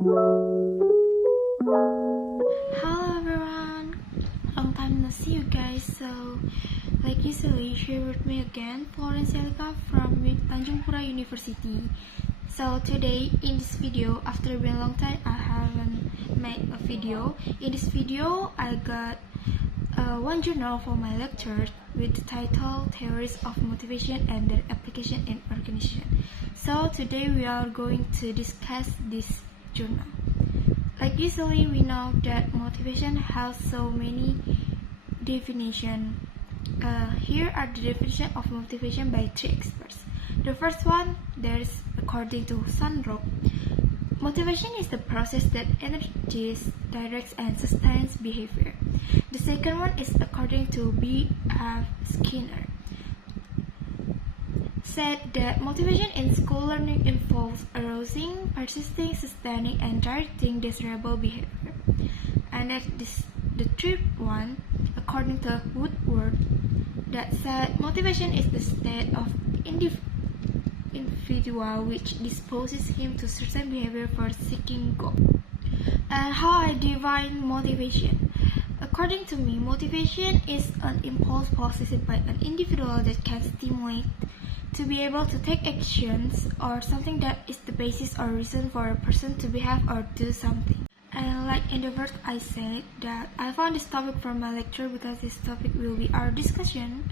Hello everyone, long time no see you guys. So, like usually, here with me again, Florence Elika from Tanjung Pura University. So today in this video, after a long time I haven't made a video. In this video, I got one journal for my lecture with the title Theories of Motivation and Their Application in Organization. So today we are going to discuss this journal. Like usually we know that motivation has so many definitions. Here are the definition of motivation by three experts. The first one, there's according to Sandrock. Motivation is the process that energizes, directs, and sustains behavior. The second one is according to B.F. Skinner. Said that motivation in school learning involves arousing, persisting, sustaining, and directing desirable behavior. And that is the third one, according to Woodward, that said motivation is the state of individual which disposes him to certain behavior for seeking goal. And how I define motivation? According to me, motivation is an impulse possessed by an individual that can stimulate to be able to take actions or something that is the basis or reason for a person to behave or do something. And like in the verse I said that I found this topic from my lecture because this topic will be our discussion.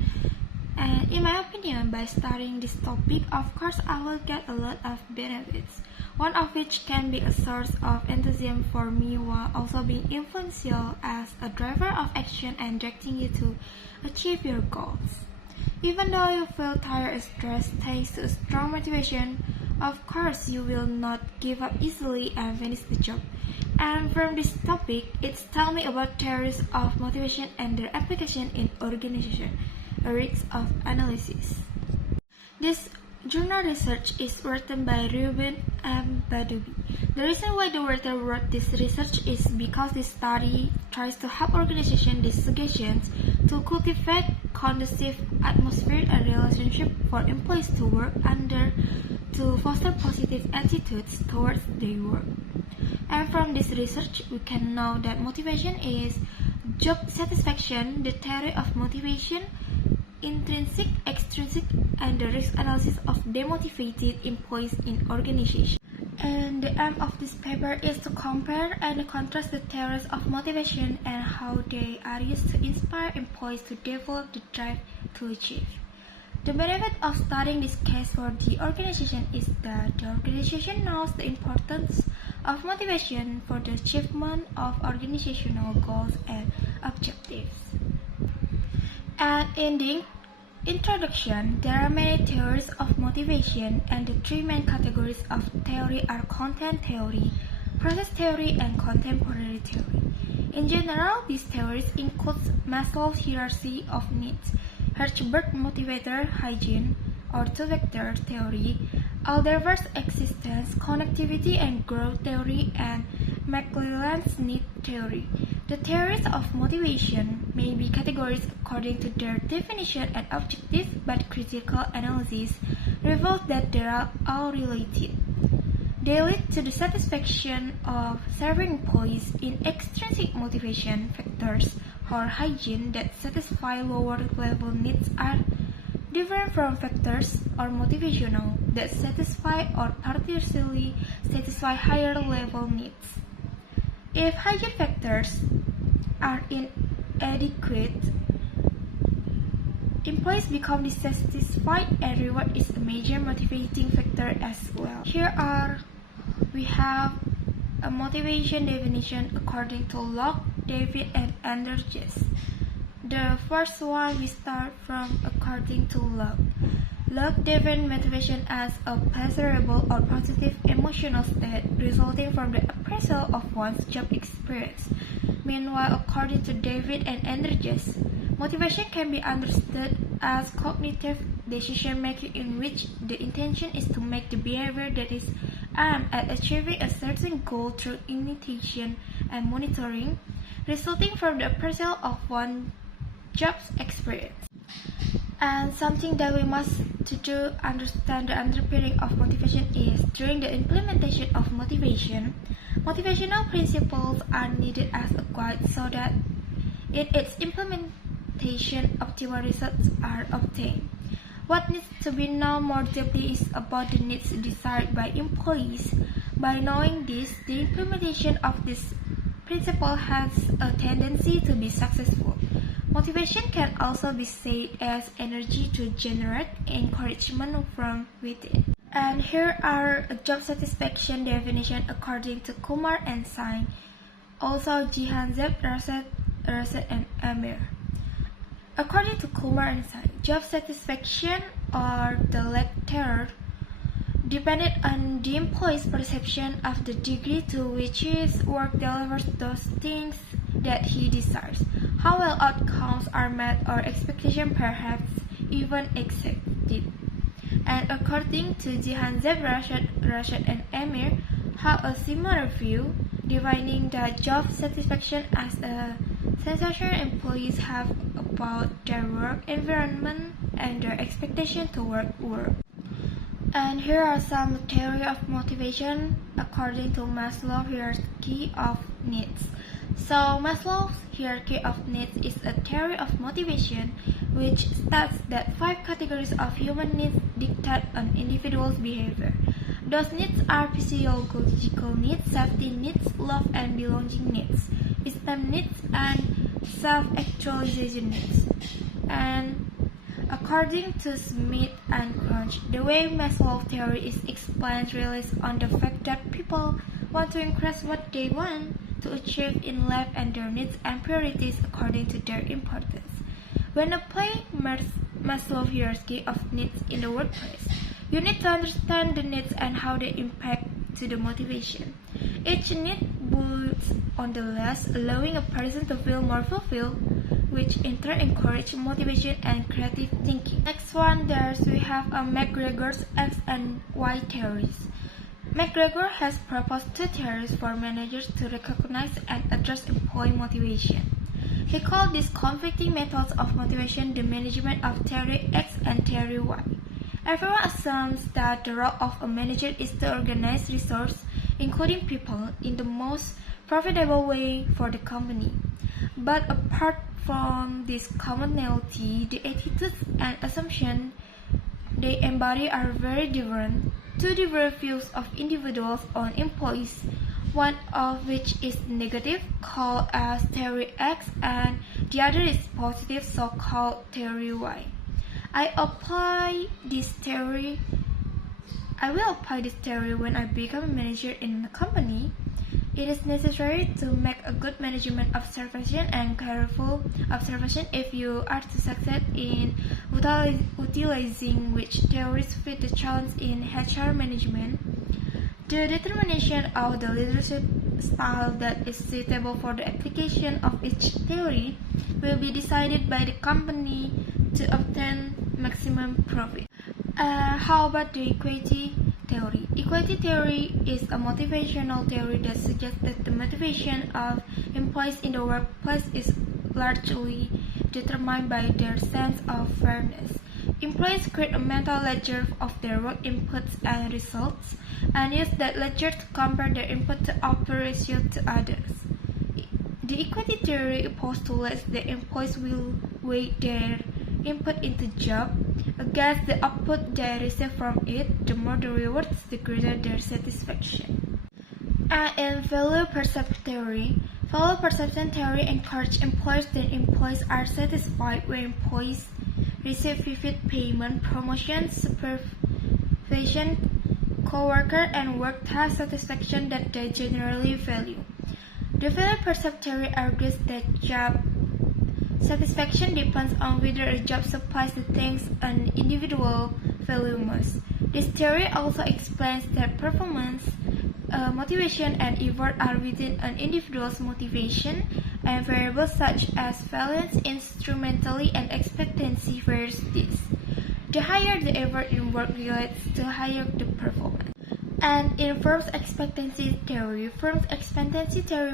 And in my opinion, by studying this topic, of course I will get a lot of benefits. One of which can be a source of enthusiasm for me while also being influential as a driver of action and directing you to achieve your goals. Even though you feel tired and stressed thanks to a strong motivation, of course you will not give up easily and finish the job. And from this topic, it's tell me about theories of motivation and their application in organization, a risk of analysis. This journal research is written by Ruben M. Badoubi. The reason why the author wrote this research is because this study tries to help organizations these suggestions to cultivate conducive atmosphere and relationship for employees to work under to foster positive attitudes towards their work. And from this research, we can know that motivation is job satisfaction, the theory of motivation, intrinsic, extrinsic, and the risk analysis of demotivated employees in organizations. And the aim of this paper is to compare and contrast the theories of motivation and how they are used to inspire employees to develop the drive to achieve. The benefit of studying this case for the organization is that the organization knows the importance of motivation for the achievement of organizational goals and objectives. And in the introduction, there are many theories of motivation, and the three main categories of theory are content theory, process theory, and contemporary theory. In general, these theories include Maslow's hierarchy of needs, Hertzberg motivator hygiene or two-vector theory, Alderfer's existence, connectivity and growth theory, and McClelland's need theory. The theories of motivation may be categorized according to their definition and objectives, but critical analysis reveals that they are all related. They lead to the satisfaction of serving employees in extrinsic motivation factors or hygiene that satisfy lower level needs are different from factors or motivational that satisfy or partially satisfy higher level needs. If hygiene factors are inadequate, employees become dissatisfied and reward is a major motivating factor as well. We have a motivation definition according to Locke, David, and Andrews. The first one we start from according to Locke. Locke defined motivation as a pleasurable or positive emotional state resulting from the appraisal of one's job experience. Meanwhile, according to David and Andrews, motivation can be understood as cognitive decision-making in which the intention is to make the behavior that is aimed at achieving a certain goal through imitation and monitoring, resulting from the appraisal of one's job's experience. And something that we must to understand the underpinning of motivation is during the implementation of motivation, motivational principles are needed as a guide so that in its implementation optimal results are obtained. What needs to be known more deeply is about the needs desired by employees. By knowing this, the implementation of this principle has a tendency to be successful. Motivation can also be said as energy to generate encouragement from within. And here are a job satisfaction definition according to Kumar and Sain, also Jihanzeb, Rashad and Amir. According to Kumar and Sain, job satisfaction or the lack thereof depended on the employee's perception of the degree to which his work delivers those things that he desires, how well outcomes are met or expectations perhaps even exceeded. And according to Jihanzeb, Rashad and Amir have a similar view, defining the job satisfaction as a sensation employees have about their work environment and their expectation toward work. And here are some theory of motivation according to Maslow's hierarchy of needs. So Maslow's hierarchy of needs is a theory of motivation which states that 5 categories of human needs dictate an individual's behavior. Those needs are physiological needs, safety needs, love and belonging needs, esteem needs, and self-actualization needs. And according to Smith and Crunch, the way Maslow's theory is explained relies on the fact that people want to increase what they want to achieve in life and their needs and priorities according to their importance. When applying Maslow's hierarchy of needs in the workplace, you need to understand the needs and how they impact to the motivation. Each need builds on the last, allowing a person to feel more fulfilled, which in turn encourage motivation and creative thinking. Next one, we have a McGregor's X and Y theories. McGregor has proposed 2 theories for managers to recognize and address employee motivation. He called these conflicting methods of motivation the management of theory X and theory Y. Everyone assumes that the role of a manager is to organize resources, including people, in the most profitable way for the company. But apart from this commonality, the attitudes and assumptions they embody are very different. 2 different views of individuals on employees, one of which is negative, called as theory X, and the other is positive, so-called theory Y. I will apply this theory when I become a manager in a company. It is necessary to make a good management observation and careful observation if you are to succeed in utilizing which theories fit the challenge in HR management. The determination of the leadership style that is suitable for the application of each theory will be decided by the company to obtain maximum profit. How about the equity theory? Equity theory is a motivational theory that suggests that the motivation of employees in the workplace is largely determined by their sense of fairness. Employees create a mental ledger of their work inputs and results, and use that ledger to compare their input to output ratio to others. The equity theory postulates that employees will weigh their input into job against the output they receive from it. The more the rewards, the greater their satisfaction. And in value perception theory encourages employers that employees are satisfied when employees receive vivid payment, promotion, supervision, co-worker, and work task satisfaction that they generally value. The value perception theory argues that job satisfaction depends on whether a job supplies the things an individual value most. This theory also explains that performance, motivation, and effort are within an individual's motivation, and variables such as valence, instrumentality, and expectancy vary this. The higher the effort in work relates to higher the performance. And in firm's expectancy theory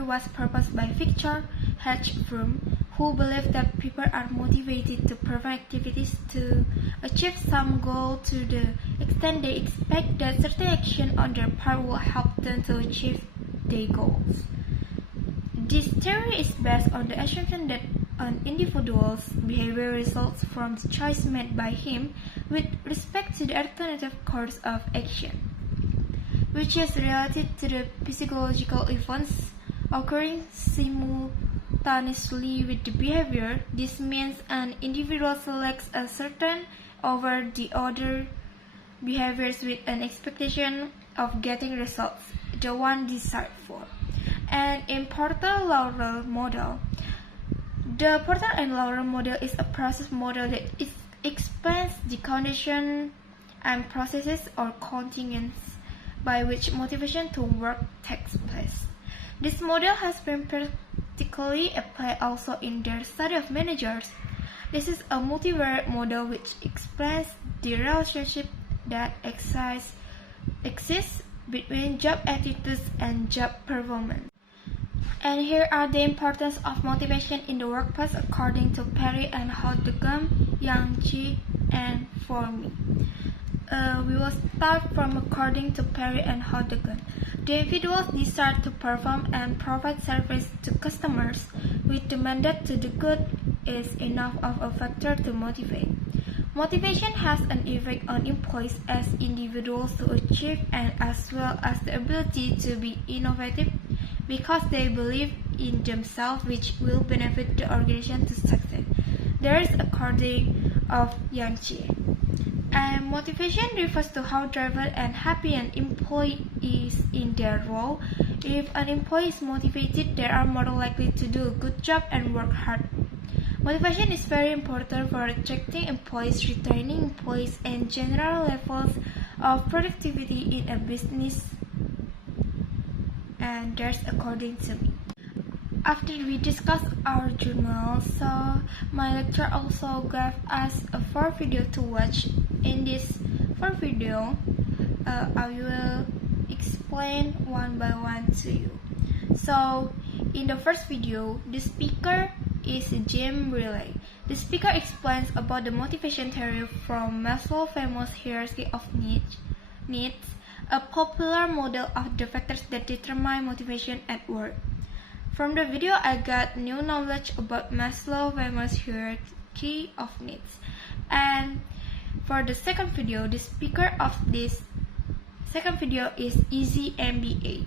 was proposed by Victor H. Fromm, who believe that people are motivated to perform activities to achieve some goal to the extent they expect that certain action on their part will help them to achieve their goals. This theory is based on the assumption that an individual's behavior results from the choice made by him with respect to the alternative course of action, which is related to the physiological events occurring simultaneously with the behavior. This means an individual selects a certain over the other behaviors with an expectation of getting results, the one desired for. And in Porter-Lawrence model, the Porter and Lawrence model is a process model that explains the conditions and processes or contingents by which motivation to work takes place. This model has been practically applied also in their study of managers. This is a multivariate model which explains the relationship that exists between job attitudes and job performance. And here are the importance of motivation in the workplace according to Perry and Houtagam, Yang Chi, and Formy. We will start from according to Perry and Houtagam. The individual's desire to perform and provide service to customers with the mandate to do good is enough of a factor to motivate. Motivation has an effect on employees as individuals to achieve and as well as the ability to be innovative because they believe in themselves, which will benefit the organization to succeed. There is according of Yang Chi. And motivation refers to how driven and happy an employee is in their role. If an employee is motivated, they are more likely to do a good job and work hard. Motivation is very important for attracting employees, retaining employees, and general levels of productivity in a business. And that's according to me. After we discussed our journal, so my lecturer also gave us a 4 video to watch. In this 4 video, I will explain one by one to you. So, in the first video, the speaker is Jim Riley. The speaker explains about the motivation theory from Maslow's famous hierarchy of needs, a popular model of the factors that determine motivation at work. From the video, I got new knowledge about Maslow's famous hierarchy of needs. And for the second video, the speaker of this second video is Easy MBA.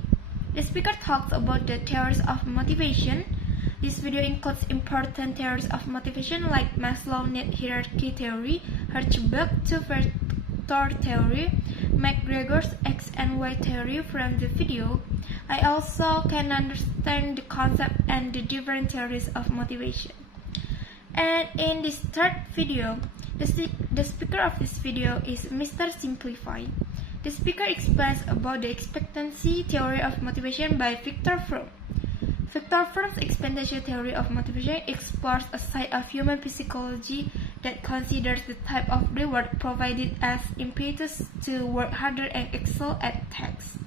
The speaker talks about the theories of motivation. This video includes important theories of motivation like Maslow's need hierarchy theory, Hertzberg two-factor theory, McGregor's X and Y theory. From the video, I also can understand the concept and the different theories of motivation. And in this third video, the speaker of this video is Mr. Simplify. The speaker explains about the expectancy theory of motivation by Viktor Fromm. Viktor Fromm's expectancy theory of motivation explores a side of human psychology that considers the type of reward provided as impetus to work harder and excel at tasks.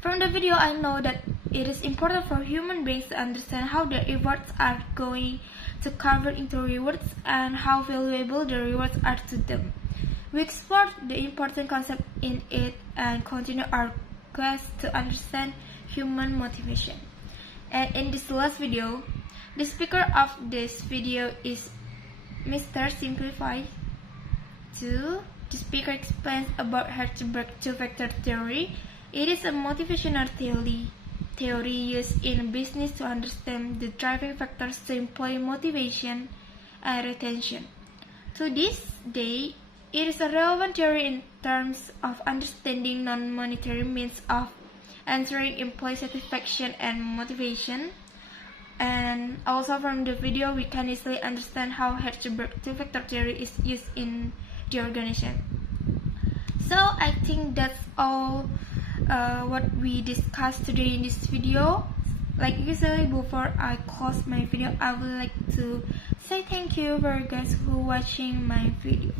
From the video, I know that it is important for human beings to understand how the rewards are going to convert into rewards and how valuable the rewards are to them. We explored the important concept in it and continue our quest to understand human motivation. And in this last video, the speaker of this video is Mr. Simplify 2. The speaker explains about Hertzberg two-factor theory. It is a motivational theory used in business to understand the driving factors to employee motivation and retention. To this day, it is a relevant theory in terms of understanding non-monetary means of ensuring employee satisfaction and motivation. And also from the video, we can easily understand how Hertzberg two-factor theory is used in the organization. So I think that's all what we discussed today in this video. Like usually, before I close my video, I would like to say thank you for you guys who watching my video.